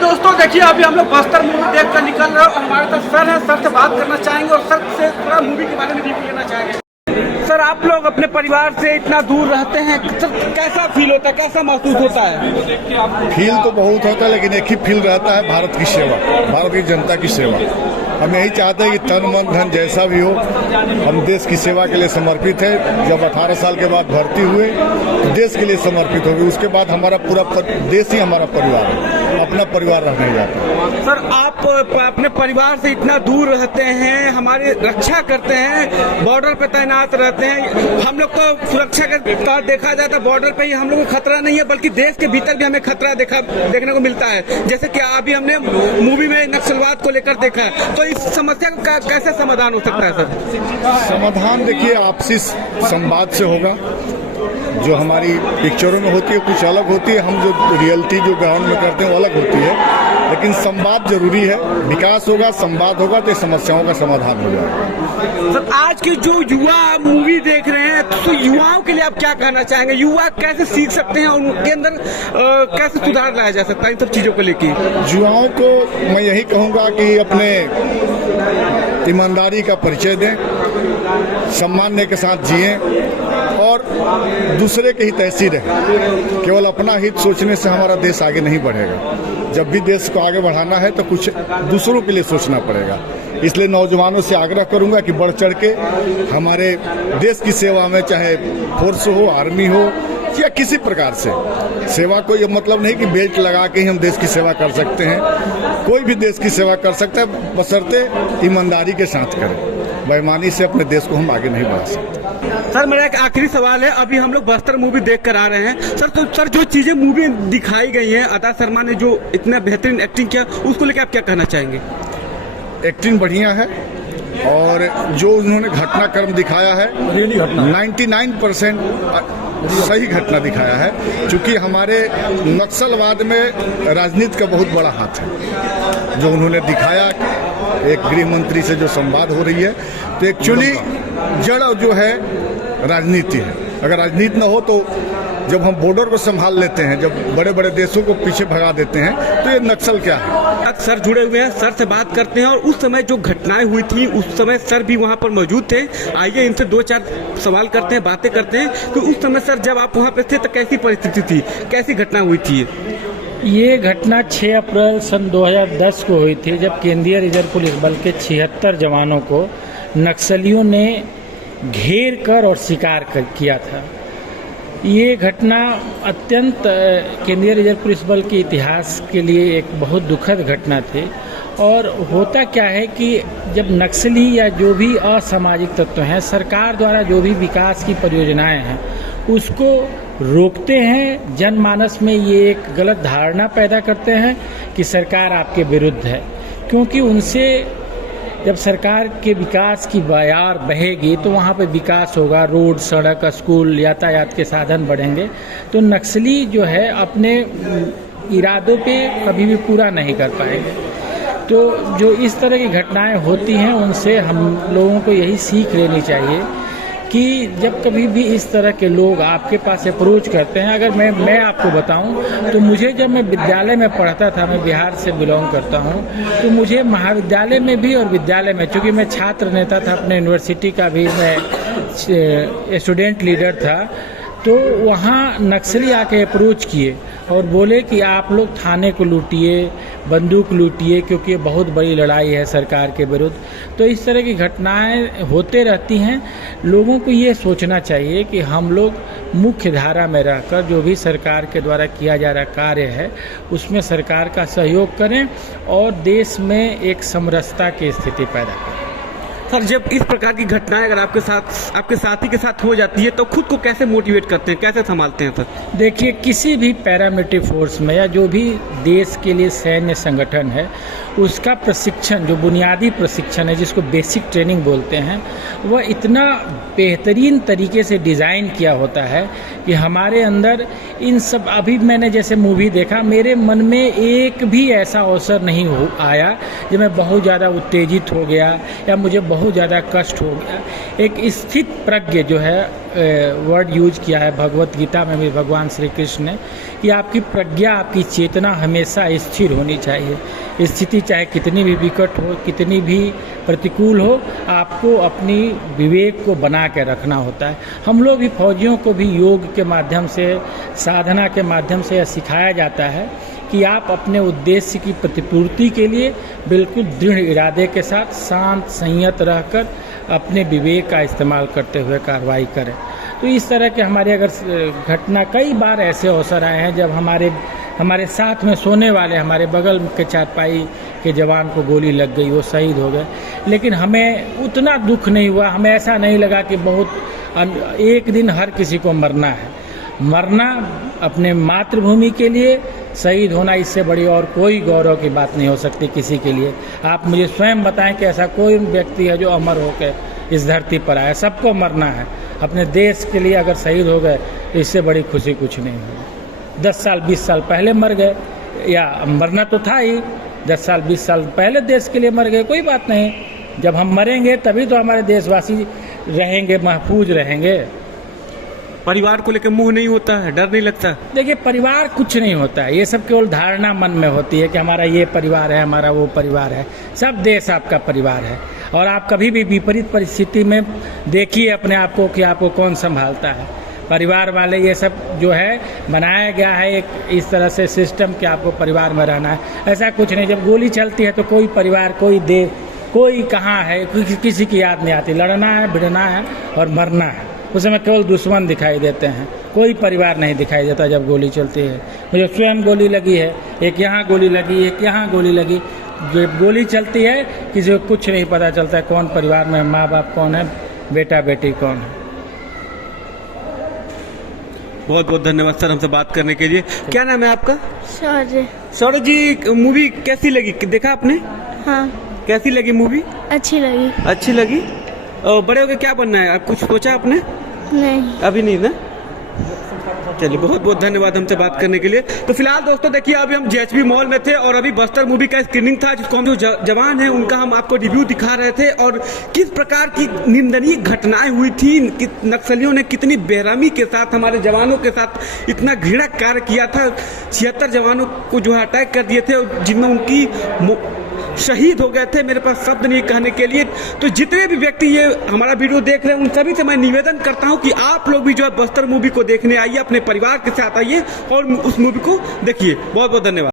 दोस्तों देखिए अभी हम लोग बस्तर मूवी देख कर निकल रहे हैं और हमारे साथ सर है, सर से बात करना चाहेंगे और सर से थोड़ा मूवी के बारे में रिव्यू लेना चाहेंगे। सर आप लोग अपने परिवार से इतना दूर रहते हैं, सर कैसा फील होता है, कैसा महसूस होता है? फील तो बहुत होता है, लेकिन एक ही फील रहता है, भारत की सेवा, भारत की जनता की सेवा। हम यही चाहते हैं कि तन मन धन जैसा भी हो, हम देश की सेवा के लिए समर्पित है। जब 18 साल के बाद भर्ती हुए तो देश के लिए समर्पित हो गए। उसके बाद हमारा पूरा देश ही हमारा परिवार है, अपना परिवार रहने जाता है। सर आप अपने परिवार से इतना दूर रहते हैं, हमारी रक्षा करते हैं, बॉर्डर पे तैनात रहते हैं। हम लोग को सुरक्षा का देखा जाए तो बॉर्डर पे ही हम लोग को खतरा नहीं है, बल्कि देश के भीतर भी हमें खतरा देखने को मिलता है। जैसे कि अभी हमने मूवी में नक्सलवाद को लेकर देखा है, तो इस समस्या का कैसे समाधान हो सकता है सर? समाधान देखिए आपसी संवाद से होगा। जो हमारी पिक्चरों में होती है कुछ अलग होती है, हम जो रियलिटी जो ग्राउंड में करते हैं वो अलग होती है, लेकिन संवाद जरूरी है। विकास होगा, संवाद होगा तो समस्याओं का समाधान हो जाएगा। सर आज के जो युवा मूवी देख रहे हैं तो युवाओं के लिए आप क्या कहना चाहेंगे? युवा कैसे सीख सकते हैं और उनके अंदर कैसे सुधार लाया जा सकता है इन सब चीजों को लेकर? युवाओं को मैं यही कहूँगा कि अपने ईमानदारी का परिचय दें, सम्मान के साथ जिएं और दूसरे के हित ऐसी रहे। केवल अपना हित सोचने से हमारा देश आगे नहीं बढ़ेगा। जब भी देश को आगे बढ़ाना है तो कुछ दूसरों के लिए सोचना पड़ेगा। इसलिए नौजवानों से आग्रह करूंगा कि बढ़ चढ़ के हमारे देश की सेवा में, चाहे फोर्स हो, आर्मी हो या किसी प्रकार से सेवा को, ये मतलब नहीं कि बेल्ट लगा के ही हम देश की सेवा कर सकते हैं। कोई भी देश की सेवा कर सकता है, बशर्ते ईमानदारी के साथ करें। बेईमानी से अपने देश को हम आगे नहीं बढ़ा सकते। सर मेरा एक आखिरी सवाल है, अभी हम लोग बस्तर मूवी देख कर आ रहे हैं सर, तो सर जो चीजें मूवी दिखाई गई हैं, अदा शर्मा ने जो इतना बेहतरीन एक्टिंग किया, उसको लेकर आप क्या कहना चाहेंगे? एक्टिंग बढ़िया है और जो उन्होंने घटनाक्रम दिखाया है 99% सही घटना दिखाया है। क्योंकि हमारे नक्सलवाद में राजनीति का बहुत बड़ा हाथ है। जो उन्होंने दिखाया, एक गृह मंत्री से जो संवाद हो रही है, तो एक्चुअली जड़ जो है राजनीति है। अगर राजनीति न हो तो जब हम बॉर्डर को संभाल लेते हैं, जब बड़े बड़े देशों को पीछे भगा देते हैं, तो ये नक्सल क्या है? सर जुड़े हुए हैं, सर से बात करते हैं और उस समय जो घटनाएं हुई थी उस समय सर भी वहां पर मौजूद थे। आइए इनसे 2-4 सवाल करते हैं, बातें करते हैं कि उस समय सर जब आप वहां पे थे तो कैसी परिस्थिति थी, कैसी घटना हुई थी? ये घटना 6 अप्रैल सन 2010 को हुई थी, जब केंद्रीय रिजर्व पुलिस बल के 76 जवानों को नक्सलियों ने घेर कर और शिकार किया था। ये घटना अत्यंत केंद्रीय रिजर्व पुलिस बल के इतिहास के लिए एक बहुत दुखद घटना थी। और होता क्या है कि जब नक्सली या जो भी असामाजिक तत्व हैं, सरकार द्वारा जो भी विकास की परियोजनाएं हैं उसको रोकते हैं। जनमानस में ये एक गलत धारणा पैदा करते हैं कि सरकार आपके विरुद्ध है, क्योंकि उनसे जब सरकार के विकास की बयार बहेगी तो वहाँ पे विकास होगा, रोड, सड़क, स्कूल, यातायात के साधन बढ़ेंगे। तो नक्सली जो है अपने इरादों पे कभी भी पूरा नहीं कर पाएंगे। तो जो इस तरह की घटनाएं होती हैं उनसे हम लोगों को यही सीख लेनी चाहिए कि जब कभी भी इस तरह के लोग आपके पास अप्रोच करते हैं, अगर मैं आपको बताऊं तो मुझे जब मैं विद्यालय में पढ़ता था, मैं बिहार से बिलोंग करता हूं, तो मुझे महाविद्यालय में भी और विद्यालय में, चूँकि मैं छात्र नेता था अपने यूनिवर्सिटी का भी, मैं स्टूडेंट लीडर था, तो वहाँ नक्सली आके अप्रोच किए और बोले कि आप लोग थाने को लूटिए, बंदूक लूटिए, क्योंकि ये बहुत बड़ी लड़ाई है सरकार के विरुद्ध। तो इस तरह की घटनाएं होते रहती हैं। लोगों को ये सोचना चाहिए कि हम लोग मुख्य धारा में रहकर जो भी सरकार के द्वारा किया जा रहा कार्य है उसमें सरकार का सहयोग करें और देश में एक समरसता की स्थिति पैदा करें। सर जब इस प्रकार की घटनाएं अगर आपके साथी के साथ हो जाती है तो खुद को कैसे मोटिवेट करते हैं, कैसे संभालते हैं? सर देखिए, किसी भी पैरामिलिट्री फोर्स में या जो भी देश के लिए सैन्य संगठन है उसका प्रशिक्षण, जो बुनियादी प्रशिक्षण है जिसको बेसिक ट्रेनिंग बोलते हैं, वह इतना बेहतरीन तरीके से डिज़ाइन किया होता है कि हमारे अंदर इन सब, अभी मैंने जैसे मूवी देखा, मेरे मन में एक भी ऐसा अवसर नहीं आया जब मैं बहुत ज़्यादा उत्तेजित हो गया या मुझे बहुत ज़्यादा कष्ट हो गया। एक स्थित प्रज्ञ जो है वर्ड यूज किया है भगवत गीता में भी भगवान श्री कृष्ण ने, कि आपकी प्रज्ञा, आपकी चेतना हमेशा स्थिर होनी चाहिए। स्थिति चाहे कितनी भी विकट हो, कितनी भी प्रतिकूल हो, आपको अपनी विवेक को बना के रखना होता है। हम लोग भी फौजियों को भी योग के माध्यम से, साधना के माध्यम से यह सिखाया जाता है कि आप अपने उद्देश्य की प्रतिपूर्ति के लिए बिल्कुल दृढ़ इरादे के साथ शांत संयत रहकर अपने विवेक का इस्तेमाल करते हुए कार्रवाई करें। तो इस तरह के हमारे अगर घटना, कई बार ऐसे अवसर आए हैं जब हमारे साथ में सोने वाले, हमारे बगल के चारपाई के जवान को गोली लग गई, वो शहीद हो गए, लेकिन हमें उतना दुख नहीं हुआ। हमें ऐसा नहीं लगा कि बहुत एक दिन हर किसी को मरना है। मरना अपने मातृभूमि के लिए, शहीद होना, इससे बड़ी और कोई गौरव की बात नहीं हो सकती किसी के लिए। आप मुझे स्वयं बताएं कि ऐसा कोई व्यक्ति है जो अमर होकर इस धरती पर आया। सबको मरना है। अपने देश के लिए अगर शहीद हो गए तो इससे बड़ी खुशी कुछ नहीं होगी। 10 साल 20 साल पहले मर गए, या मरना तो था ही, 10 साल 20 साल पहले देश के लिए मर गए, कोई बात नहीं। जब हम मरेंगे तभी तो हमारे देशवासी रहेंगे, महफूज रहेंगे। परिवार को लेकर मुंह नहीं होता है, डर नहीं लगता? देखिए, परिवार कुछ नहीं होता है। ये सब केवल धारणा मन में होती है कि हमारा ये परिवार है, हमारा वो परिवार है। सब देश आपका परिवार है। और आप कभी भी विपरीत परिस्थिति में देखिए अपने आप को कि आपको कौन संभालता है। परिवार वाले ये सब जो है बनाया गया है एक इस तरह से सिस्टम कि आपको परिवार में रहना है। ऐसा कुछ नहीं। जब गोली चलती है तो कोई परिवार, कोई देश, कोई कहाँ है, किसी की याद नहीं आती। लड़ना है, भिड़ना है और मरना है। उस समय केवल दुश्मन दिखाई देते हैं, कोई परिवार नहीं दिखाई देता जब गोली चलती है। मुझे स्वयं गोली लगी है, एक यहाँ गोली लगी, एक यहाँ गोली लगी। जब गोली चलती है किसी को कुछ नहीं पता चलता है कौन परिवार में माँ बाप कौन है, बेटा बेटी कौन है। बहुत बहुत धन्यवाद सर हमसे बात करने के लिए। क्या नाम है आपका? शौर्य। शौर्य जी, मूवी कैसी लगी, देखा आपने? हाँ, कैसी लगी मूवी? अच्छी लगी। अच्छी लगी। और बड़े होकर क्या बनना है, आप कुछ सोचा आपने? नहीं, अभी नहीं ना। चलिए, बहुत बहुत धन्यवाद हमसे बात करने के लिए। तो फिलहाल दोस्तों देखिए, अभी हम JHP मॉल में थे और अभी बस्तर मूवी का स्क्रीनिंग था, जिसको हम जो जवान हैं उनका हम आपको रिव्यू दिखा रहे थे और किस प्रकार की निंदनीय घटनाएं हुई थी। नक्सलियों ने कितनी बेरहमी के साथ हमारे जवानों के साथ इतना घृणा कार्य किया था। 76 जवानों को जो है अटैक कर दिए थे, जिनमें उनकी शहीद हो गए थे। मेरे पास शब्द नहीं कहने के लिए। तो जितने भी व्यक्ति ये हमारा वीडियो देख रहे हैं उन सभी से मैं निवेदन करता हूं कि आप लोग भी जो है बस्तर मूवी को देखने आइए, अपने परिवार के साथ आइए और उस मूवी को देखिए। बहुत बहुत धन्यवाद।